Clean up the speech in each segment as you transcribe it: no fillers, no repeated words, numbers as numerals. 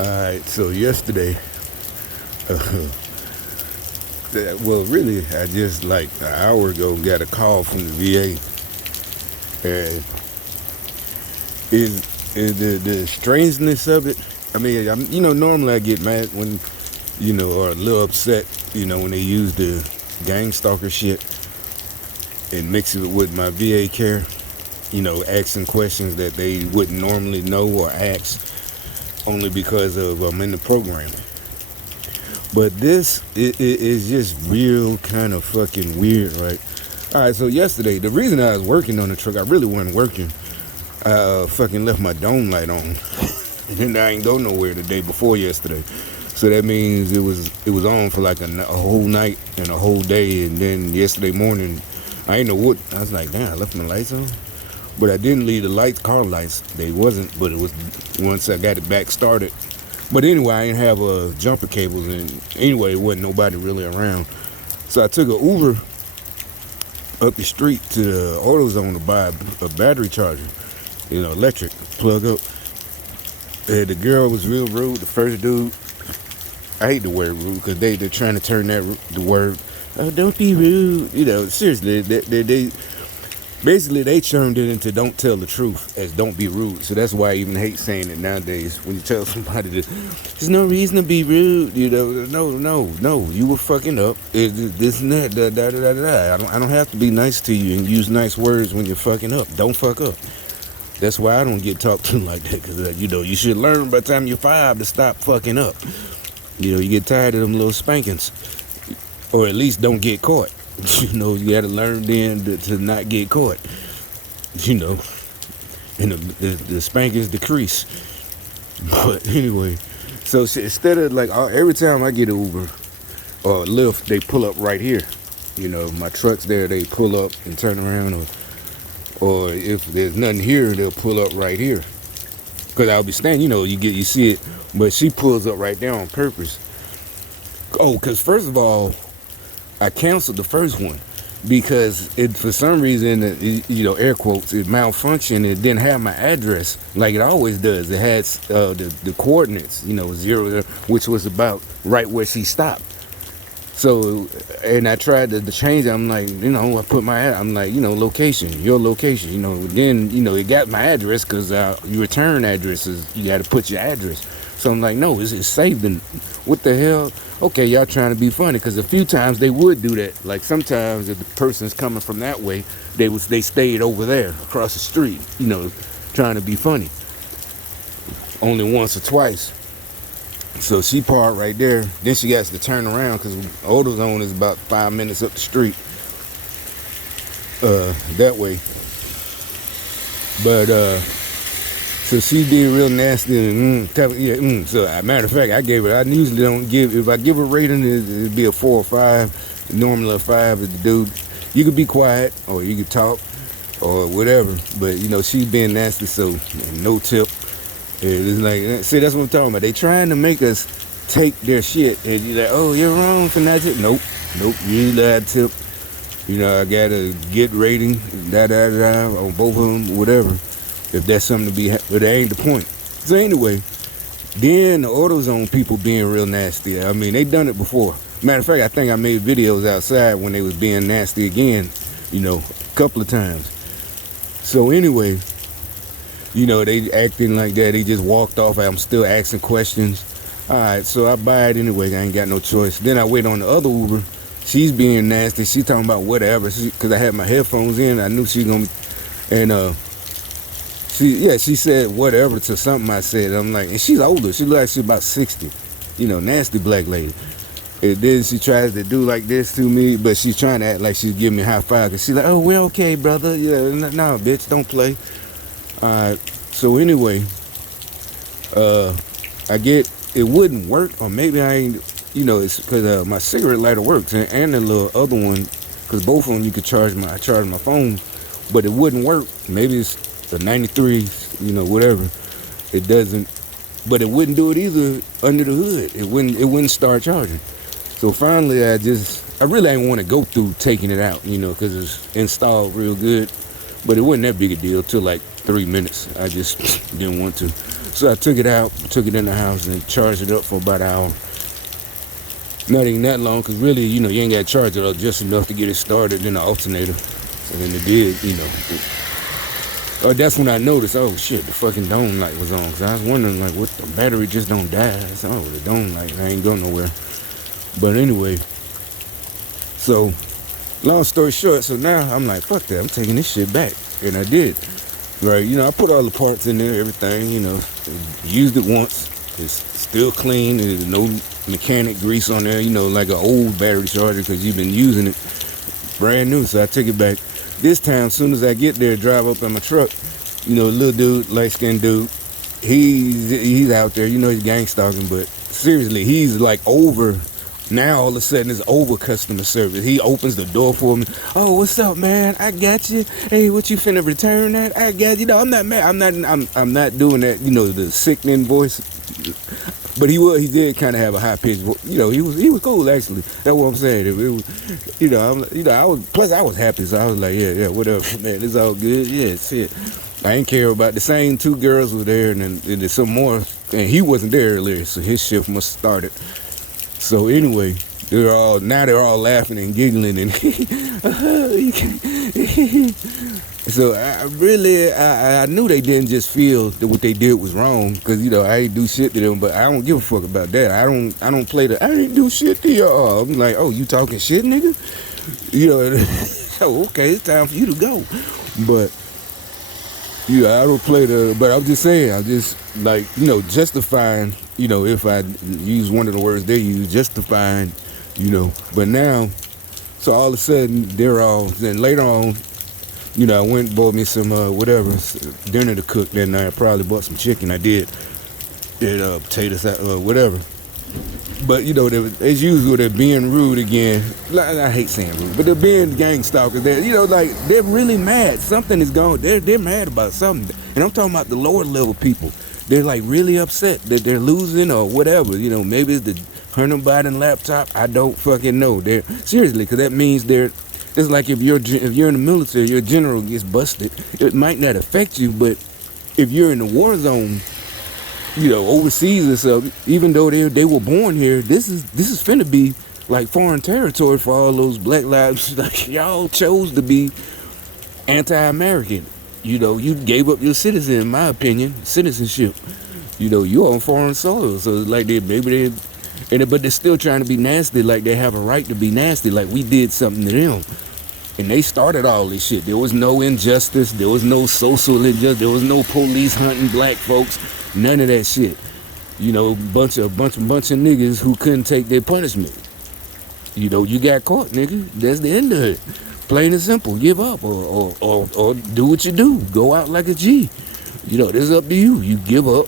Alright, so yesterday, uh, well, really, I just like an hour ago got a call from the VA, and is the strangeness of it. I mean, normally I get mad when, or a little upset, when they use the gang stalker shit and mix it with my VA care, asking questions that they wouldn't normally know or ask only because of I'm in the program. But this is just real kind of fucking weird, right? All right, so yesterday, the reason I was working on the truck, I really wasn't working. I fucking left my dome light on, and I ain't go nowhere the day before yesterday. So that means it was on for like a whole night and a whole day, and then yesterday morning, I ain't know what. I was like, damn, I left my lights on, but I didn't leave the lights, car lights. They wasn't, but it was once I got it back started. But anyway, I didn't have jumper cables, and anyway, it wasn't nobody really around. So I took an Uber up the street to the AutoZone to buy a battery charger, electric, plug up. And the girl was real rude. The first dude, I hate the word rude because they're trying to turn the word, oh, don't be rude. Seriously, they basically, they turned it into don't tell the truth as don't be rude. So that's why I even hate saying it nowadays. When you tell somebody that there's no reason to be rude, no, you were fucking up. This and that, da, da, da, da, da. I don't have to be nice to you and use nice words when you're fucking up. Don't fuck up. That's why I don't get talked to like that. Because, you should learn by the time you're 5 to stop fucking up. You get tired of them little spankings. Or at least don't get caught. You got to learn then to not get caught. And the spankings decrease. But anyway, so instead of like every time I get an Uber or Lyft, they pull up right here. My truck's there, they pull up and turn around, or if there's nothing here, they'll pull up right here. Because I'll be standing, you see it, but she pulls up right there on purpose. Oh, because first of all, I canceled the first one because for some reason, air quotes, it malfunctioned. It didn't have my address like it always does. It had the coordinates, 0, which was about right where she stopped. So, and I tried to change it. I'm like, I put I'm like, location, your location, then, it got my address because your return address is, you got to put your address. So I'm like, no, it's saved. And what the hell? Okay, y'all trying to be funny, because a few times they would do that. Like sometimes if the person's coming from that way, they stayed over there across the street, trying to be funny. Only once or twice. So she parked right there. Then she has to turn around because AutoZone is about 5 minutes up the street. That way. But so she did real nasty and So matter of fact, I usually don't give, if I give a rating, it'd be a 4 or 5. Normally a 5 is the dude. You could be quiet or you could talk or whatever. But she being nasty, so no tip. It's like, see, that's what I'm talking about. They trying to make us take their shit, and you're like, oh, you're wrong for not tip. Nope, you got tip. I got a get rating, on both of them, whatever. If that's something to be, but that ain't the point. So anyway, then the AutoZone people being real nasty. I mean, they done it before. Matter of fact, I think I made videos outside when they was being nasty again, a couple of times. So anyway, they acting like that. They just walked off. I'm still asking questions. All right, so I buy it anyway. I ain't got no choice. Then I wait on the other Uber. She's being nasty. She talking about whatever. Because I had my headphones in. I knew she was going to be. And she said whatever to something I said. I'm like, and she's older. She looks like she's about 60. Nasty black lady. And then she tries to do like this to me, but she's trying to act like she's giving me a high five. Because she's like, oh, we're okay, brother. Yeah, no, bitch, don't play. So anyway, I get it wouldn't work, or maybe I ain't, it's because my cigarette lighter works and the little other one, because both of them you could charge I charge my phone, but it wouldn't work. Maybe it's a 93, whatever. It doesn't, but it wouldn't do it either under the hood. It wouldn't start charging. So finally, I really didn't want to go through taking it out, because it's installed real good. But it wasn't that big a deal till like 3 minutes. I just didn't want to. So I took it out, took it in the house, and charged it up for about an hour. Not even that long, because really, you ain't got to charge it up just enough to get it started in the alternator. And then it did, that's when I noticed, oh shit, the fucking dome light was on. Because I was wondering, like, what, the battery just don't die? I said, oh, the dome light, I ain't going nowhere. But anyway, so, long story short, so now I'm like, fuck that, I'm taking this shit back. And I did. Right, I put all the parts in there, everything, used it once. It's still clean. There's no mechanic grease on there, like an old battery charger, because you've been using it brand new. So I took it back. This time, as soon as I get there, drive up in my truck, little dude, light-skinned dude, he's out there, he's gang stalking, but seriously, he's like over. Now all of a sudden it's over customer service. He opens the door for me. Oh, what's up, man? I got you. Hey, what you finna return that? I got you. No, I'm not mad. I'm not doing that. The sickening voice. But he did kind of have a high pitched voice. He was cool actually. That's what I'm saying. It was, I was happy. So I was like, yeah, whatever, man. It's all good. Yeah, shit. I ain't care about the same two girls were there, and then there's some more. And he wasn't there earlier, so his shift must have started. So anyway, they're all laughing and giggling and so I knew they didn't just feel that what they did was wrong, because I ain't do shit to them, but I don't give a fuck about that. I don't play I ain't do shit to y'all. I'm like, oh, you talking shit, nigga? So okay, it's time for you to go. But I don't play but I'm just saying, I'm just like, justifying, if I use one of the words they use, justifying, but now, so all of a sudden, then later on, I went and bought me some, dinner to cook that night. I probably bought some chicken, I did, and potatoes, whatever. But, as usual, they're being rude again. I hate saying rude, but they're being gang stalkers. They're really mad. Something is going, they're mad about something. And I'm talking about the lower level people. They're like really upset that they're losing or whatever. Maybe it's the Hunter Biden laptop. I don't fucking know. Seriously, because that means it's like if you're in the military, your general gets busted. It might not affect you, but if you're in the war zone, overseas and stuff, even though they were born here, this is finna be like foreign territory for all those black lives. Like, y'all chose to be anti-American. You gave up your citizenship, in my opinion, citizenship. You're on foreign soil, so it's like but they're still trying to be nasty, like they have a right to be nasty, like we did something to them. And they started all this shit. There was no injustice. There was no social injustice. There was no police hunting black folks. None of that shit. Bunch of niggas who couldn't take their punishment. You got caught, nigga. That's the end of it. Plain and simple. Give up or do what you do. Go out like a G. This is up to you. You give up,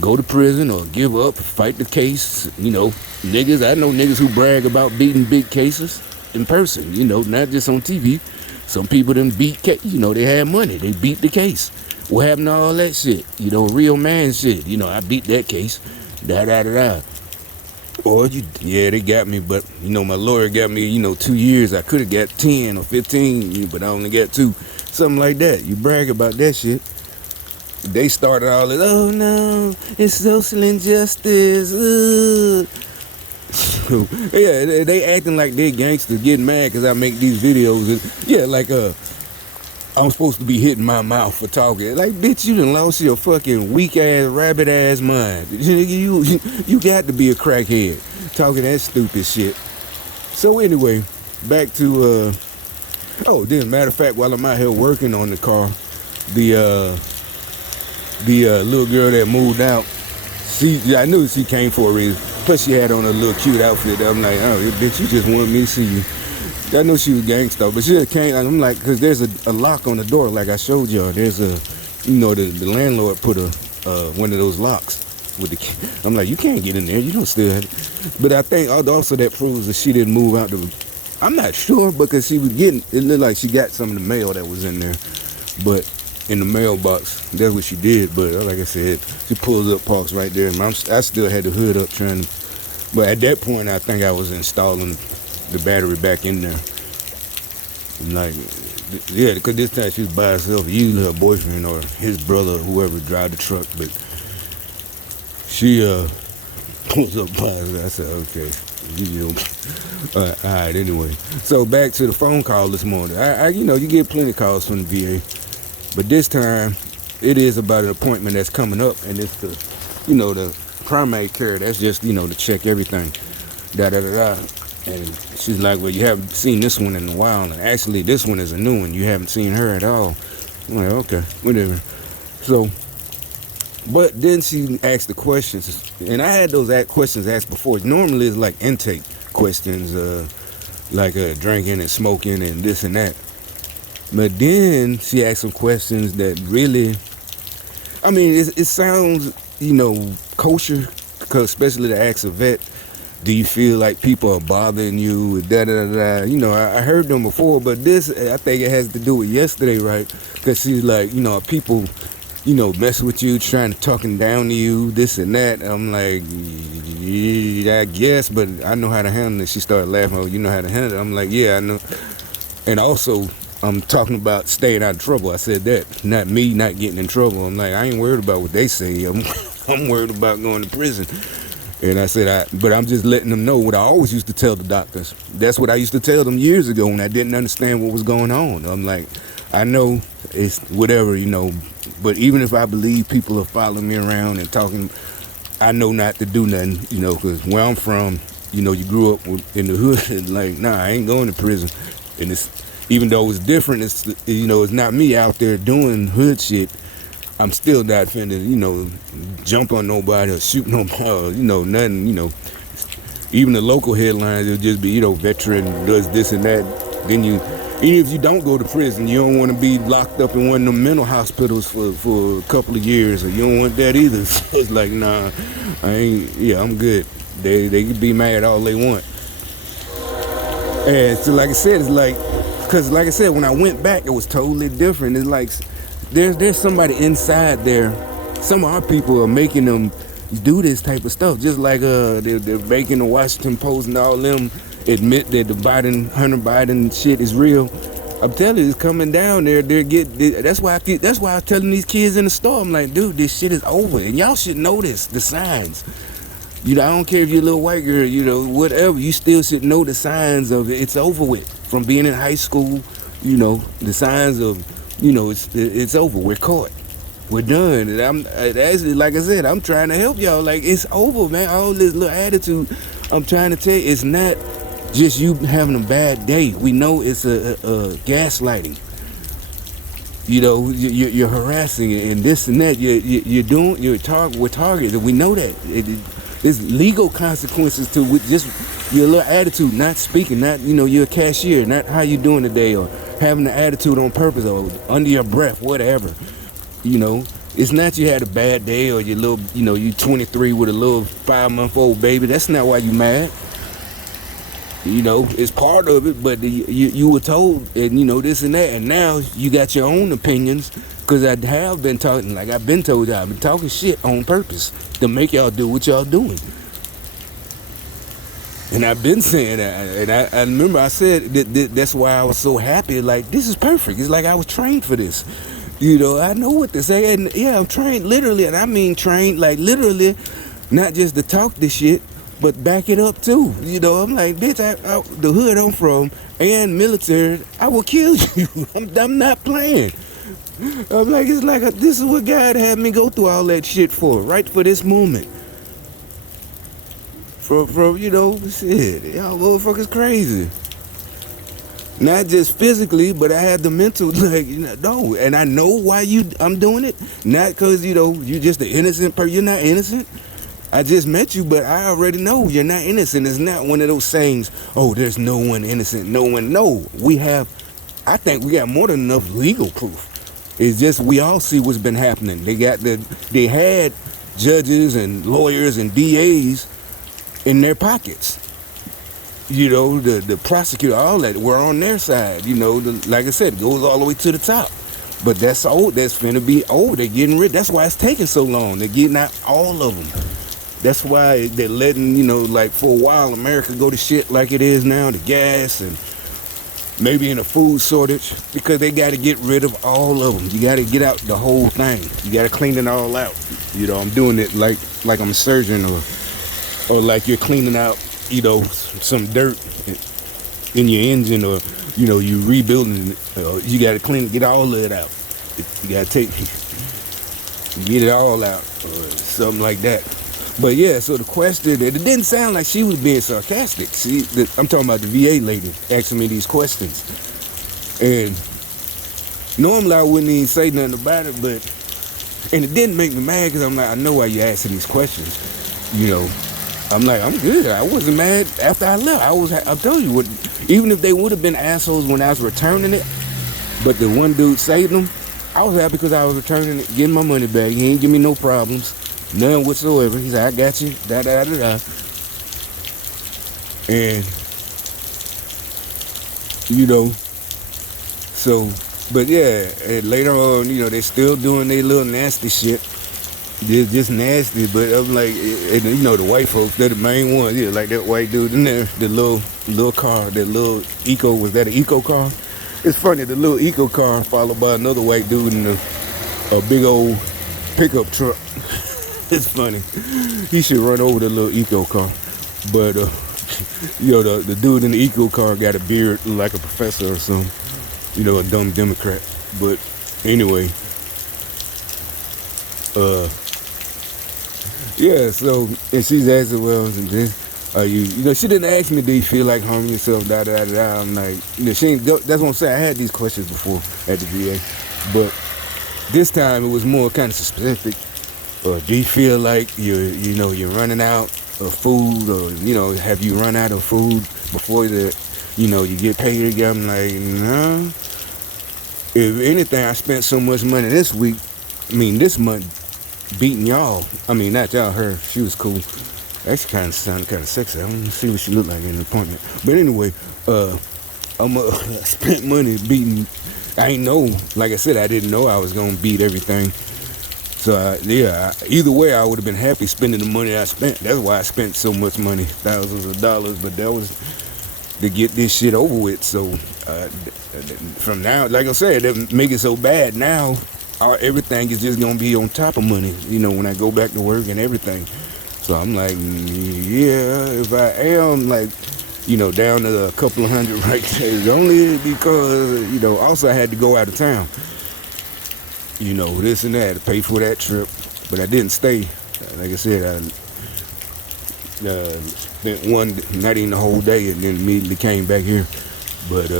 go to prison, or give up, fight the case. Niggas. I know niggas who brag about beating big cases in person. Not just on TV. Some people done beat they had money. They beat the case. What happened to all that shit? Real man shit. I beat that case. Da. Or they got me, but my lawyer got me, 2 years. I could have got 10 or 15, but I only got 2. Something like that. You brag about that shit. They started all this, oh no, it's social injustice. Yeah, they acting like they gangsters, getting mad because I make these videos. And, like I'm supposed to be hitting my mouth for talking. Like, bitch, you done lost your fucking weak ass, rabbit ass mind. You got to be a crackhead talking that stupid shit. So anyway, back to then matter of fact, while I'm out here working on the car, the little girl that moved out, I knew she came for a reason. Plus she had on a little cute outfit. I'm like, oh, bitch, you just wanted me to see you. I know she was gangsta, but she just came. I'm like, because there's a lock on the door, like I showed y'all. There's the landlord put one of those locks with the key. I'm like, you can't get in there. You don't still have it. But I think also that proves that she didn't move out. I'm not sure, because she was it looked like she got some of the mail that was in there, but in the mailbox, that's what she did. But like I said, she pulls up, parks right there, and I still had the hood up trying to. But at that point, I think I was installing the battery back in there. Like, because this time she was by herself. Usually her boyfriend or his brother or whoever drive the truck. But she pulls up positive. I said, okay. You know, all right, anyway. So back to the phone call this morning. You get plenty of calls from the VA, but this time it is about an appointment that's coming up, and it's the primary care. That's just, to check everything. Da da da da. And she's like, well, you haven't seen this one in a while, and actually this one is a new one. You haven't seen her at all. I'm like, okay, whatever. So, but then she asked the questions, and I had those questions asked before. Normally it's like intake questions, like drinking and smoking and this and that. But then she asked some questions that really, I mean, it sounds, kosher, because especially to ask a vet, do you feel like people are bothering you with da-da-da-da? I heard them before, but this, I think it has to do with yesterday, right? Because she's like, people, mess with you, trying to talking down to you, this and that. I'm like, yeah, I guess, but I know how to handle it. She started laughing, oh, you know how to handle it? I'm like, yeah, I know. And also, I'm talking about staying out of trouble. I said that, not me not getting in trouble. I'm like, I ain't worried about what they say. I'm worried about going to prison. And I said, but I'm just letting them know what I always used to tell the doctors. That's what I used to tell them years ago when I didn't understand what was going on. I'm like, I know it's whatever, but even if I believe people are following me around and talking, I know not to do nothing, because where I'm from, you grew up in the hood, and like, nah, I ain't going to prison. And it's, even though it's different, it's not me out there doing hood shit. I'm still not finna, jump on nobody or shoot nobody, or, nothing, Even the local headlines, it'll just be, veteran does this and that. Then even if you don't go to prison, you don't want to be locked up in one of them mental hospitals for a couple of years, or you don't want that either. So it's like, nah, I'm good. They can be mad all they want. And so like I said, it's like, because like I said, when I went back, it was totally different. It's like, there's somebody inside there. Some of our people are making them do this type of stuff, just like they're making the Washington Post and all them admit that the Hunter Biden shit is real. I'm telling you, it's coming down there. That's why I was telling these kids in the store, I'm like, dude, this shit is over, and y'all should notice the signs. I don't care if you're a little white girl, whatever. You still should know the signs of it's over with. From being in high school, the signs of. It's over. We're caught. We're done. And I'm actually, like I said, I'm trying to help y'all. Like, it's over, man. All this little attitude, I'm trying to tell you, it's not just you having a bad day. We know it's a gaslighting. You're harassing and this and that. We're targeted. We know that. There's legal consequences to with just your little attitude, not speaking, not, you're a cashier, not how you doing today, or having the attitude on purpose, or under your breath, whatever. It's not you had a bad day, or your little, you 23 with a little 5-month-old baby. That's not why you mad. It's part of it, but you were told, and this and that, and now you got your own opinions, because I have been talking, like I've been told y'all, I've been talking shit on purpose to make y'all do what y'all doing. And I've been saying that, and I remember I said that's why I was so happy, like, this is perfect. It's like I was trained for this. I know what to say, and yeah, I'm trained literally, and I mean trained, like literally, not just to talk this shit, but back it up too. I'm like, bitch, the hood I'm from and military, I will kill you. I'm not playing. I'm like, it's like this is what God had me go through all that shit for, right for this moment. From shit, y'all motherfuckers crazy. Not just physically, but I had the mental, like, no. And I know why I'm doing it. Not because, you just an innocent person. You're not innocent. I just met you, but I already know you're not innocent. It's not one of those sayings, oh, there's no one innocent. No one. No, I think we got more than enough legal proof. It's just we all see what's been happening. They had judges and lawyers and DAs in their pockets. The prosecutor, all that, were on their side. Like I said, it goes all the way to the top. But that's old. That's finna be old. They're getting rid. That's why it's taking so long. They're getting out all of them. That's why they're letting, like for a while, America go to shit like it is now, the gas, and maybe in a food shortage, because they got to get rid of all of them. You got to get out the whole thing. You got to clean it all out. I'm doing it like I'm a surgeon, or like you're cleaning out, some dirt in your engine, or you rebuilding it. You got to get all of it out. You got to get it all out, or something like that. But yeah, so the question, it didn't sound like she was being sarcastic. I'm talking about the VA lady asking me these questions. And normally I wouldn't even say nothing about it, and it didn't make me mad, because I'm like, I know why you're asking these questions. I'm like, I'm good. I wasn't mad after I left. I told you what, even if they would have been assholes when I was returning it, but the one dude saved them, I was happy because I was returning it, getting my money back. He ain't give me no problems. None whatsoever. He said, I got you. Da da da da. And so, but yeah, and later on, they still doing their little nasty shit. They're just nasty, but I'm like, and the white folks, they're the main ones. Yeah, like that white dude in there, the little car, that little eco, was that an eco car? It's funny, the little eco car followed by another white dude in a big old pickup truck. It's funny. He should run over the little eco car. But, the dude in the eco car got a beard like a professor or something. A dumb Democrat. But anyway, yeah, so, and she's asking, well, are you, she didn't ask me, do you feel like harming yourself, da da da da. I'm like, she ain't, that's what I'm saying. I had these questions before at the VA. But this time it was more kind of specific. Do you feel like you're running out of food, or have you run out of food before you get paid again? I'm like, no. If anything, I spent so much money this month beating y'all. Not y'all, her. She was cool. Actually kind of sounded kind of sexy. I want to see what she looked like in the appointment. But anyway, spent money beating. I ain't know. Like I said, I didn't know I was gonna beat everything. So, either way, I would have been happy spending the money I spent. That's why I spent so much money, thousands of dollars. But that was to get this shit over with. So, from now, like I said, that make it so bad now, everything is just going to be on top of money, when I go back to work and everything. So, I'm like, yeah, if I am, like, down to a couple of hundred right there, it's only because, also I had to go out of town. This and that, to pay for that trip. But I didn't stay. Like I said, I spent not even the whole day, and then immediately came back here. But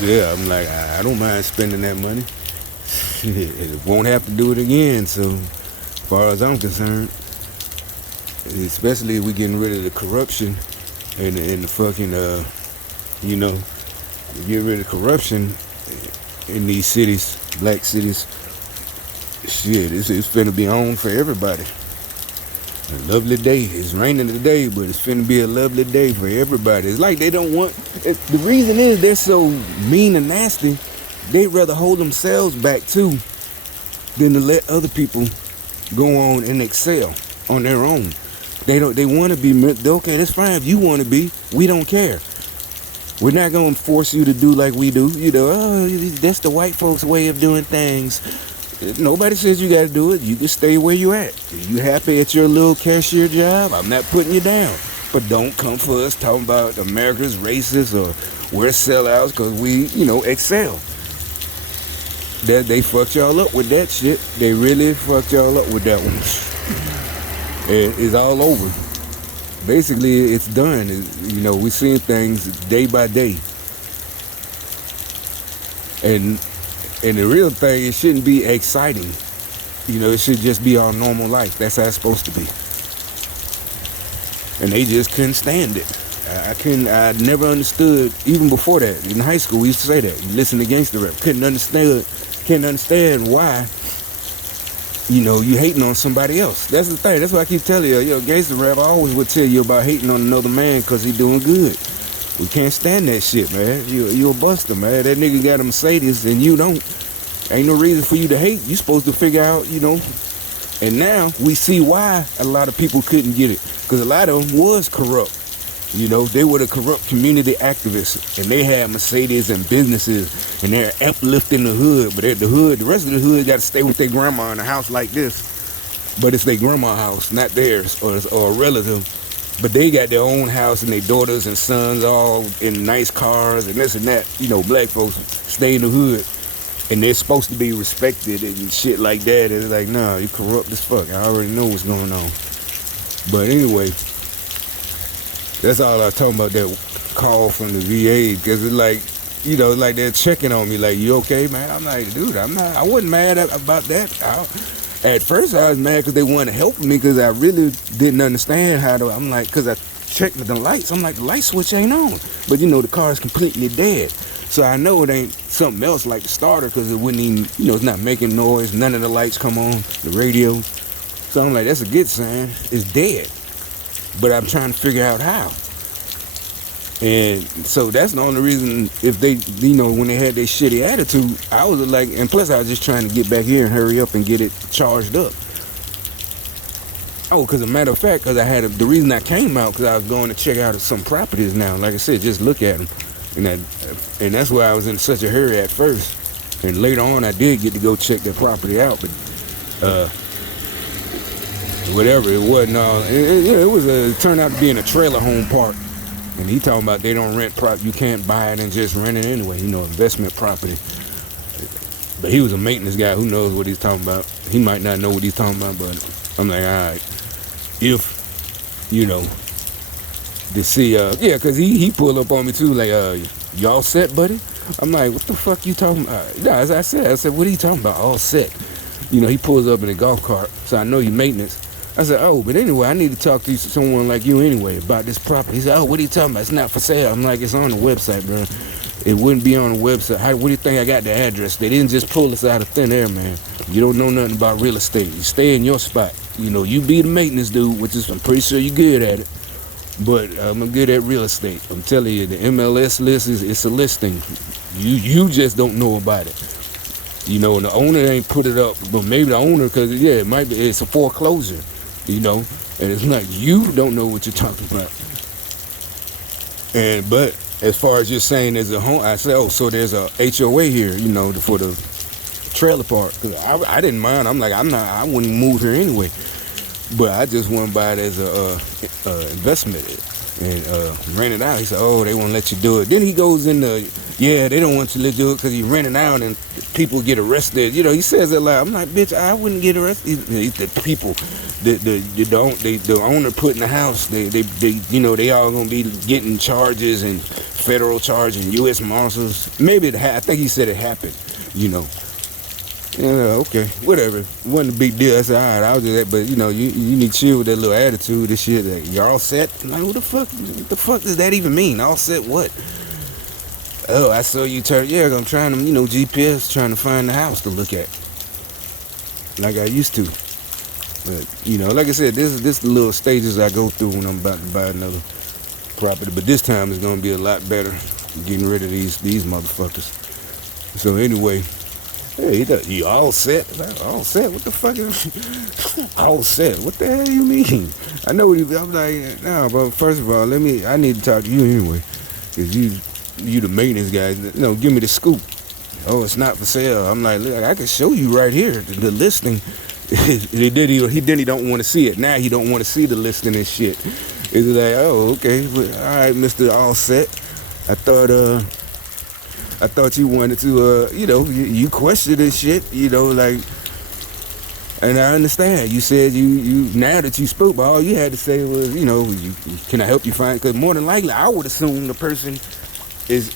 yeah, I'm like, I don't mind spending that money. It won't have to do it again, so as far as I'm concerned. Especially if we getting rid of the corruption and the fucking, get rid of corruption in these cities, black cities. Shit, it's finna be on for everybody. A lovely day. It's raining today, but it's finna be a lovely day for everybody. It's like they don't want. The reason is they're so mean and nasty. They'd rather hold themselves back too than to let other people go on and excel on their own. They want to be. Okay, that's fine. If you want to be, we don't care. We're not going to force you to do like we do. That's the white folks' way of doing things. Nobody says you got to do it. You can stay where you at. If you happy at your little cashier job, I'm not putting you down. But don't come for us talking about America's racist or we're sellouts because we, excel. They fucked y'all up with that shit. They really fucked y'all up with that one. It's all over. Basically, it's done. We're seeing things day by day. And the real thing, it shouldn't be exciting. It should just be our normal life. That's how it's supposed to be. And they just couldn't stand it. I never understood, even before that. In high school, we used to say that. You listen to gangster rap. Couldn't understand why, you hating on somebody else. That's the thing. That's why I keep telling you, gangster rap, I always would tell you about hating on another man because he doing good. We can't stand that shit, man. You a buster, man. That nigga got a Mercedes and you don't. Ain't no reason for you to hate. You supposed to figure out, And now we see why a lot of people couldn't get it. Because a lot of them was corrupt. You know, they were the corrupt community activists, and they had Mercedes and businesses, and they're uplifting the hood. But at the hood, the rest of the hood got to stay with their grandma in a house like this. But it's their grandma's house, not theirs, or a relative. But they got their own house, and their daughters and sons all in nice cars and this and that. You know, black folks stay in the hood, and they're supposed to be respected and shit like that. And it's like, nah, you corrupt as fuck. I already know what's going on. But anyway, that's all I was talking about, that call from the VA, because it's like, you know, like they're checking on me, like, you okay, man? I'm like, dude, I wasn't mad about that. At first I was mad because they wanted to help me, because I really didn't understand how to, I'm like, because I checked the lights, I'm like, the light switch ain't on. But you know, the car is completely dead. So I know it ain't something else like the starter, because it wouldn't even, you know, it's not making noise, none of the lights come on, the radio. So I'm like, that's a good sign, it's dead. But I'm trying to figure out how. And so that's the only reason, if they, you know, when they had their shitty attitude, I was like, and plus I was just trying to get back here and hurry up and get it charged up. Oh, because a matter of fact, because I had the reason I came out, because I was going to check out some properties now. Like I said, just look at them. And that's why I was in such a hurry at first. And later on, I did get to go check that property out. But whatever, it wasn't all. It turned out to be in a trailer home park. And he talking about they don't rent you can't buy it and just rent it anyway, you know, investment property. But he was a maintenance guy, who knows what he's talking about. He might not know what he's talking about, but I'm like, all right, if, you know, to see, yeah, because he pulled up on me too, like, y'all set, buddy? I'm like, what the fuck you talking about? No, as I said, what are you talking about, all set? You know, he pulls up in a golf cart, so I know you maintenance. I said, oh, but anyway, I need to talk to someone like you anyway about this property. He said, oh, what are you talking about? It's not for sale. I'm like, it's on the website, bro. It wouldn't be on the website. What do you think I got the address? They didn't just pull us out of thin air, man. You don't know nothing about real estate. You stay in your spot. You know, you be the maintenance dude, which is, I'm pretty sure you're good at it. But I'm good at real estate. I'm telling you, the MLS list it's a listing. You just don't know about it. You know, and the owner ain't put it up, but maybe the owner, because, yeah, it might be, it's a foreclosure. You know, and it's like, you don't know what you're talking about. But as far as just saying there's a home, I said, oh, so there's a HOA here, you know, for the trailer park. Cause I didn't mind. I'm like, I wouldn't move here anyway. But I just want to buy it as a investment and rent it out. He said, oh, they won't let you do it. Then he goes into, yeah, they don't want you to do it because you rent it out and people get arrested. You know, he says it like, I'm like, bitch, I wouldn't get arrested. The people, the owner put in the house, they you know, they all gonna be getting charges and federal charge and U.S. Marshals. Maybe I think he said it happened, you know. Yeah, okay, whatever. It wasn't a big deal. I said, all right, I'll do that. But, you know, you need to chill with that little attitude, this shit. Like, you're all set? I'm like, what the fuck does that even mean? All set what? Oh, I saw you turn. Yeah, I'm trying to, you know, GPS, trying to find the house to look at. Like I used to. But, you know, like I said, this is the little stages I go through when I'm about to buy another property. But this time it's going to be a lot better getting rid of these motherfuckers. So, anyway. Hey, you all set? All set? What the fuck is all set? What the hell you mean? I know what I'm like, nah, but first of all, I need to talk to you anyway. Cause you the maintenance guy. You know, give me the scoop. Oh, it's not for sale. I'm like, look, I can show you right here, the listing. He don't want to see it. Now he don't want to see the listing and shit. It's like, oh, okay. Well, all right, Mr. All Set. I thought you wanted to, you know, you questioned this shit, you know, like, and I understand. You said you now that you spoke, but all you had to say was, you know, can I help you find? Because more than likely, I would assume the person is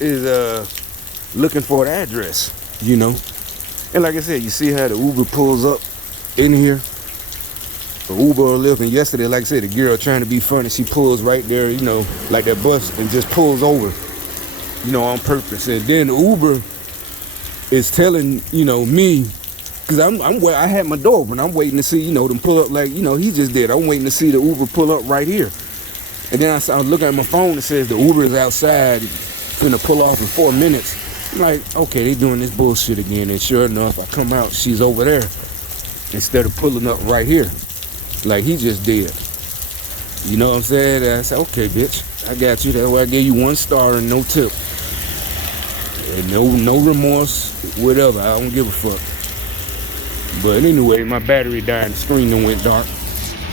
looking for an address, you know. And like I said, you see how the Uber pulls up in here, the Uber or Lyft. And yesterday, like I said, the girl trying to be funny, she pulls right there, you know, like that bus, and just pulls over. You know, on purpose. And then Uber is telling, you know, me, because I had my door open. I'm waiting to see, you know, them pull up like, you know, he just did. I'm waiting to see the Uber pull up right here. And then I was looking at my phone. It says the Uber is outside, finna pull off in 4 minutes. I'm like, okay, they doing this bullshit again. And sure enough, I come out, she's over there instead of pulling up right here like he just did. You know what I'm saying? And I said, okay, bitch. I got you. That's why I gave you 1 star and no tip. And no remorse, whatever. I don't give a fuck. But anyway, my battery died and the screen done went dark.